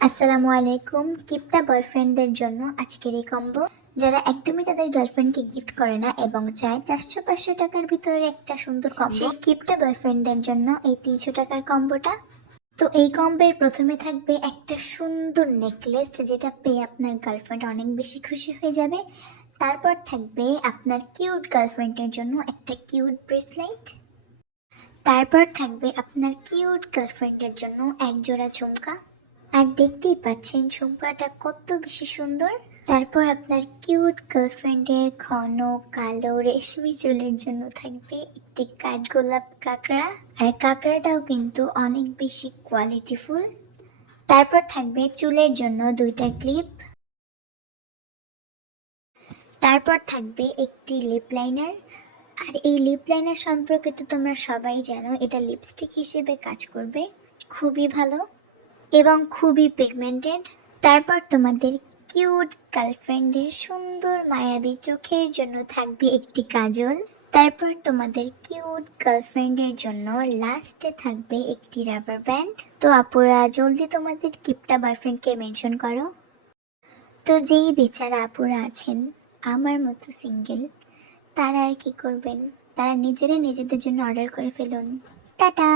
আসসালামু আলাইকুম। কিপটা বয়ফ্রেন্ডদের জন্য আজকের এই কম্বো। যারা একদমই তাদের গার্লফ্রেন্ডকে গিফট করে না এবং চায় 400-500 টাকার ভিতরে একটা সুন্দর কম্বো, সেই কিপটা বয়ফ্রেন্ডদের জন্য এই 300 টাকার কম্বোটা। তো এই কম্বোর প্রথমে থাকবে একটা সুন্দর নেকলেস, যেটা পেয়ে আপনার গার্লফ্রেন্ড অনেক বেশি খুশি হয়ে যাবে। তারপর থাকবে আপনার কিউট গার্লফ্রেন্ডের জন্য একটা কিউট ব্রেসলেট। তারপর থাকবে আপনার কিউট গার্লফ্রেন্ডের জন্য এক জোড়া ঝুমকা। আর দেখতেই পাচ্ছেন ঝুমকাটা কত বেশি সুন্দর। তারপর আপনার কিউট গার্লফ্রেন্ডের ঘন কালো রেশমি চুলের জন্য থাকবে একটি কাঠগোলাপ কাঁকড়া, আর কাঁকড়াটাও কিন্তু অনেক বেশি কোয়ালিটিফুল। তারপর থাকবে চুলের জন্য দুইটা ক্লিপ। তারপর থাকবে একটি লিপ লাইনার। আর এই লিপ লাইনার সম্পর্কে তো তোমরা সবাই জানো, এটা লিপস্টিক হিসেবে কাজ করবে, খুবই ভালো এবং খুবই পিগমেন্টেড। তারপর তোমাদের কিউট গার্লফ্রেন্ডের সুন্দর মায়াবী চোখের জন্য থাকবে একটি কাজল। তারপর তোমাদের কিউট গার্লফ্রেন্ডের জন্য লাস্টে থাকবে একটি রাবার ব্যান্ড। তো আপুরা জলদি তোমাদের কিপটা বয়ফ্রেন্ডকে মেনশন করো। তো যেই বেচারা আপুরা আছেন আমার মতো সিঙ্গেল, তারা আর কি করবেন, তারা নিজেদের জন্য অর্ডার করে ফেলুন। টাটা।